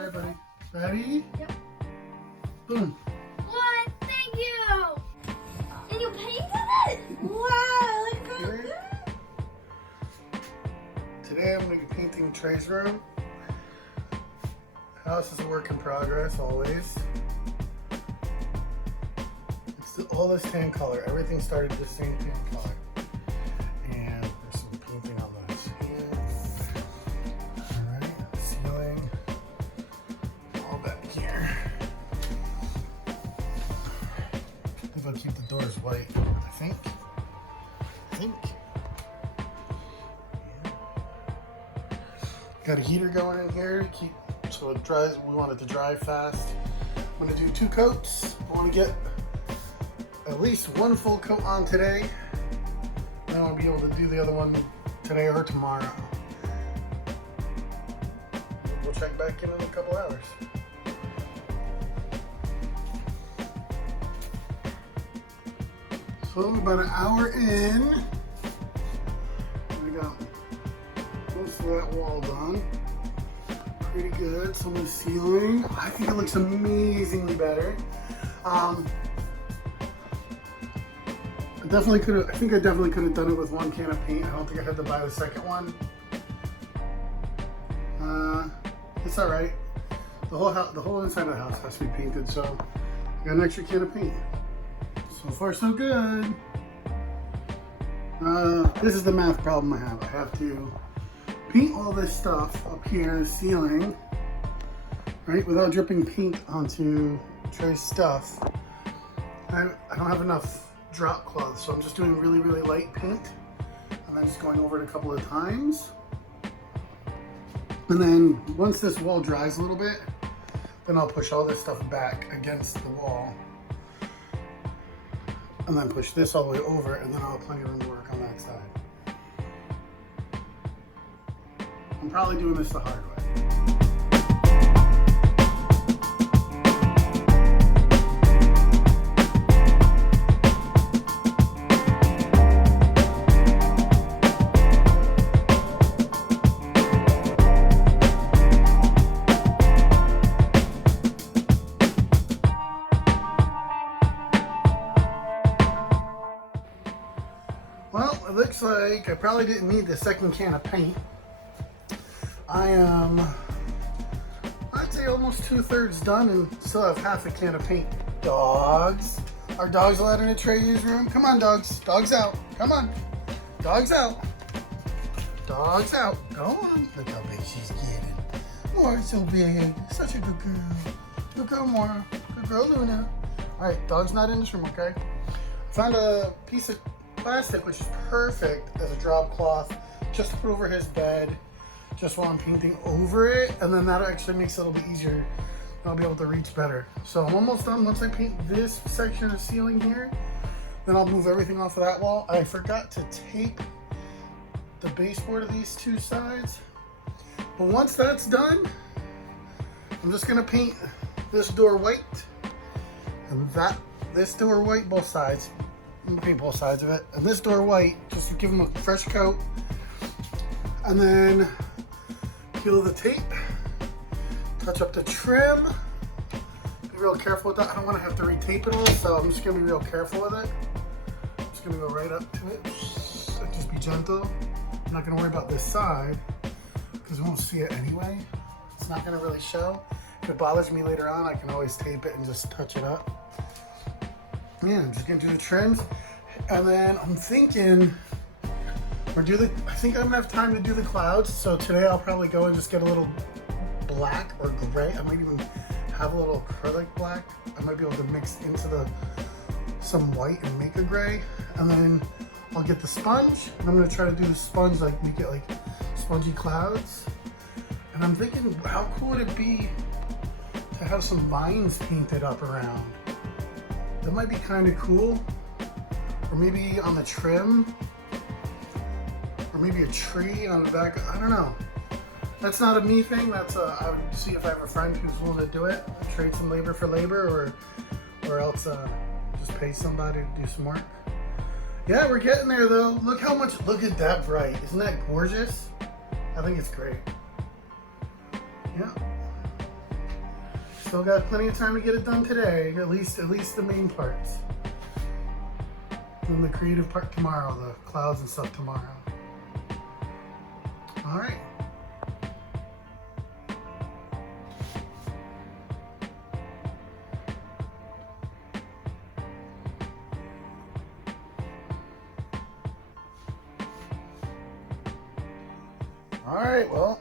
Alright, buddy. Ready? Yep. Boom. What? Thank you! And you painted it? Wow, look how good! Today I'm going to be painting Trey's room. House is a work in progress, always. All this tan color. Everything started the same tan color. And there's some painting on those hands. Alright, ceiling. All back here. I think I'll keep the doors white, I think. Yeah. Got a heater going in here to keep so it dries. We want it to dry fast. I'm gonna do 2 coats. I want to get at least 1 full coat on today. Then I'll be able to do the other one today or tomorrow. We'll check back in a couple hours. So about an hour in, we got most of that wall done. Pretty good. Some of the ceiling. I think it looks amazingly better. I think I definitely could have done it with 1 can of paint. I don't think I had to buy the second one. It's all right. The whole inside of the house has to be painted, so I got an extra can of paint. So far, so good. This is the math problem I have. I have to paint all this stuff up here, the ceiling, right, without dripping paint onto Trey's stuff. I don't have enough drop cloth, so I'm just doing really, really light paint, and then just going over it a couple of times. And then once this wall dries a little bit, then I'll push all this stuff back against the wall, and then push this all the way over, and then I'll have plenty of room to work on that side. I'm probably doing this the hard way. Well, it looks like I probably didn't need the second can of paint. I am, I'd say almost 2/3 done and still have half a can of paint. Dogs. Are dogs allowed in Atreyu's room? Come on, dogs. Dogs out. Come on. Dogs out. Dogs out. Go on. Look how big she's getting. Moira's so big. Such a good girl. Good girl, Moira. Good girl, Luna. All right, dog's not in this room, okay? Found a piece of plastic, which is perfect as a drop cloth, just to put over his bed, just while I'm painting over it, and then that actually makes it a little bit easier. I'll be able to reach better. So I'm almost done. Once I paint this section of ceiling here, then I'll move everything off of that wall. I forgot to tape the baseboard of these 2 sides, but once that's done, I'm just gonna paint this door white and this door white, both sides. I'm gonna paint both sides of it, and this door white, just to give them a fresh coat, and then peel the tape, touch up the trim. Be real careful with that. I don't want to have to retape it all, so I'm just gonna be real careful with it. I'm just gonna go right up to it, just be gentle. I'm not gonna worry about this side because we won't see it anyway. It's not gonna really show. If it bothers me later on, I can always tape it and just touch it up. Yeah, I'm just gonna do the trims, and then I'm thinking I think I'm gonna have time to do the clouds. So today I'll probably go and just get a little black or gray. I might even have a little acrylic black. I might be able to mix into some white and make a gray, and then I'll get the sponge, and I'm gonna try to do the sponge like make it like spongy clouds. And I'm thinking, how cool would it be to have some vines painted up around? That might be kind of cool. Or maybe on the trim, or maybe a tree on the back. I don't know. That's not a me thing. That's I would see if I have a friend who's willing to do it. Trade some labor for labor, or else just pay somebody to do some work. Yeah, we're getting there though. Look at that bright. Isn't that gorgeous? I think it's great. Yeah. Still got plenty of time to get it done today. At least the main parts. And the creative part tomorrow, the clouds and stuff tomorrow. All right. All right, well,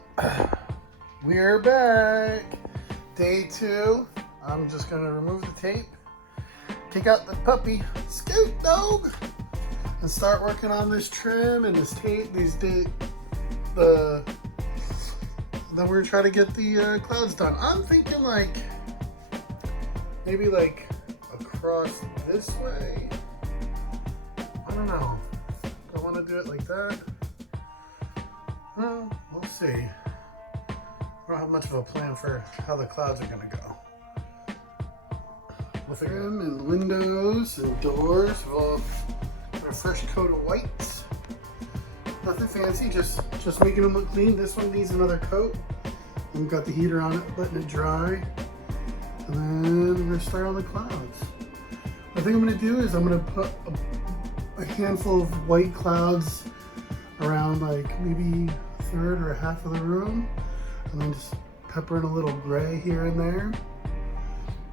we're back. Day 2. I'm just gonna remove the tape, take out the puppy, Scoot dog, and start working on this trim and this tape. Then we're trying to get the clouds done. I'm thinking like maybe like across this way. I don't know. Do I want to do it like that? Well, we'll see. I don't have much of a plan for how the clouds are going to go. We'll figure them and windows and doors. We'll put a fresh coat of whites. Nothing fancy, just making them look clean. This one needs another coat. And we've got the heater on it, letting it dry. And then we're going to start on the clouds. I think I'm going to do is I'm going to put a handful of white clouds around like maybe a third or a half of the room, and then just pepper in a little gray here and there.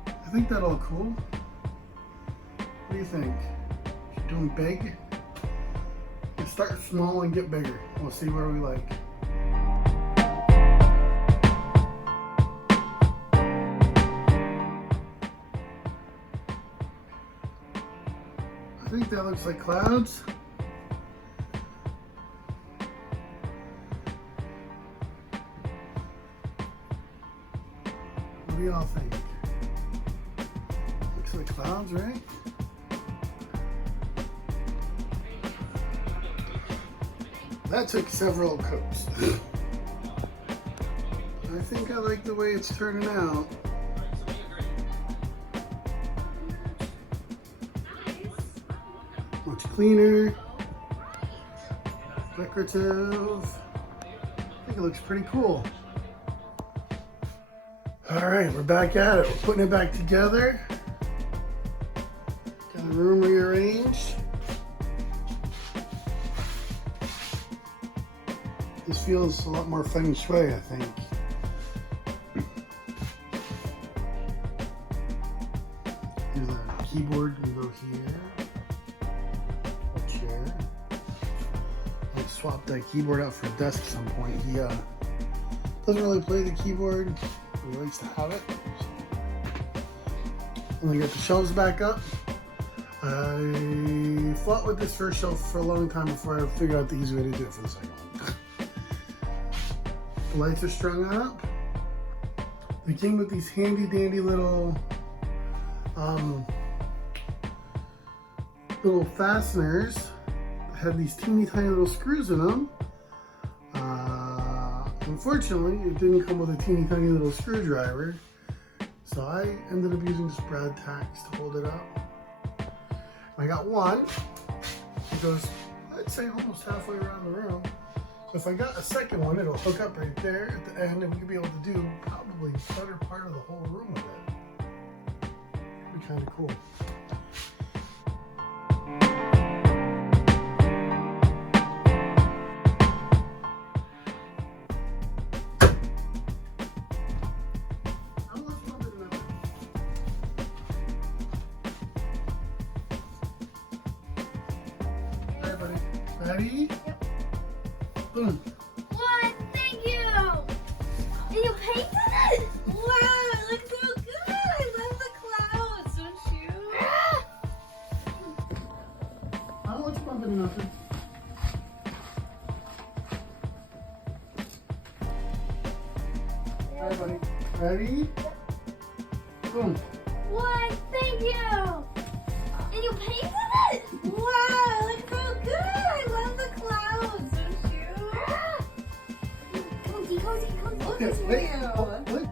I think that'll look cool. What do you think? Should doing big? Let's start small and get bigger. We'll see where we like. I think that looks like clouds. What do y'all think? Looks like clouds, right? That took several coats. I think I like the way it's turning out. Much cleaner, decorative. I think it looks pretty cool. All right, we're back at it. We're putting it back together. Got the room rearranged. This feels a lot more feng shui, I think. Here's a keyboard, can go here. A chair. I swapped that keyboard out for a desk at some point. He doesn't really play the keyboard. He likes to have it. And we got the shelves back up. I fought with this first shelf for a long time before I figured out the easy way to do it for the second one. The lights are strung up. They came with these handy dandy little fasteners that had these teeny tiny little screws in them. Unfortunately, it didn't come with a teeny tiny little screwdriver, so I ended up using just brad tacks to hold it up. I got one. It goes, I'd say, almost halfway around the room. So if I got a second one, it'll hook up right there at the end, and we could be able to do probably the better part of the whole room with it. It'd be kind of cool. Ready? Yep. Boom. What? Thank you! And you painted it? Wow, it looks so good! I love the clouds, don't you? I don't want you bumping nothing. All right, buddy. Ready? Boom. What? Thank you! And you painted it? Wow, it looks so good! I love the clouds, don't you? Cozy, cozy, cozy. Okay, This wait. for you. Oh, wait.